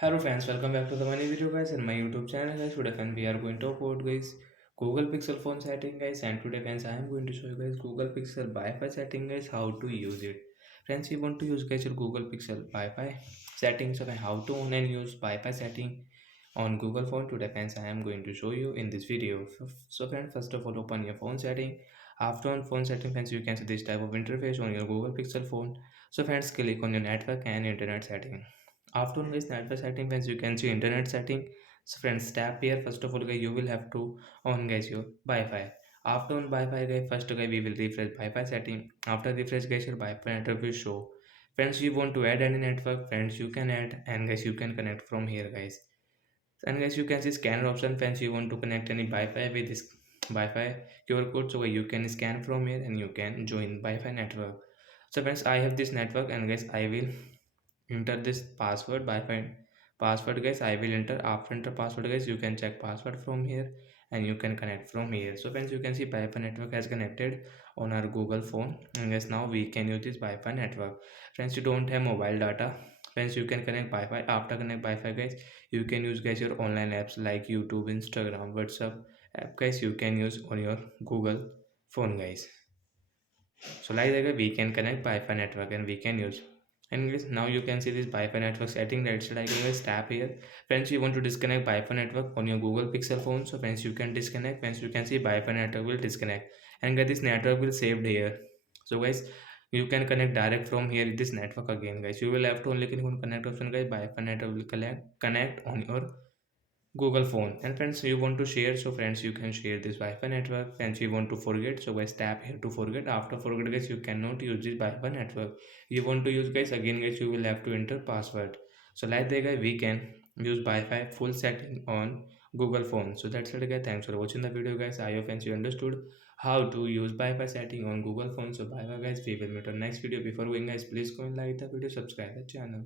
Hello friends, welcome back to the money video guys and my YouTube channel guys. Today friends we are going to talk about guys Google Pixel phone setting guys, and today friends I am going to show you guys Google Pixel Wi-Fi setting guys, how to use it. Friends, you want to use guys your Google Pixel Wi-Fi settings, so how to on and use Wi-Fi setting on Google phone. Today friends I am going to show you in this video. So friends, first of all open your phone setting. After on phone setting friends, you can see this type of interface on your Google Pixel phone. So friends, click on your network and internet setting. After on this network setting friends, you can see internet setting. So friends, tap here. First of all guys, you will have to on guys your Wi-Fi. After on Wi-Fi guys, first guys we will refresh Wi-Fi setting. After refresh guys, your Wi-Fi network will show. Friends, you want to add any network friends, you can add, and guys you can connect from here guys. And guys, you can see scanner option. Friends, you want to connect any Wi-Fi with this Wi-Fi QR code, so you can scan from here and you can join Wi-Fi network. So friends, I have this network, and guys I will enter this password by find password guys. I will enter. After enter password guys, you can check password from here and you can connect from here. So friends, you can see Wi-Fi network has connected on our Google phone, and guys now we can use this Wi-Fi network. Friends, you don't have mobile data friends, you can connect Wi-Fi. After connect Wi-Fi guys, you can use guys your online apps like YouTube, Instagram, WhatsApp app guys, you can use on your Google phone guys. So like that we can connect Wi-Fi network and we can use. And guys, now you can see this Wi-Fi network setting. That's like guys tap here. Friends, you want to disconnect Wi-Fi network on your Google Pixel phone. So friends, you can disconnect. Friends, you can see Wi-Fi network will disconnect. And guys, this network will saved here. So guys, you can connect direct from here this network again guys. You will have to only click on connect option guys. Wi-Fi network will connect on your Google phone. And friends, you want to share, so friends you can share this Wi-Fi network. Friends, you want to forget, so guys tap here to forget. After forget guys, you cannot use this Wi-Fi network. You want to use guys, again guys you will have to enter password. So like that guys we can use Wi-Fi full setting on Google phone. So that's it guys, thanks for watching the video guys. I hope friends you understood how to use Wi-Fi setting on Google phone. So bye bye guys, we will meet on next video. Before going guys, please go and like the video, subscribe the channel.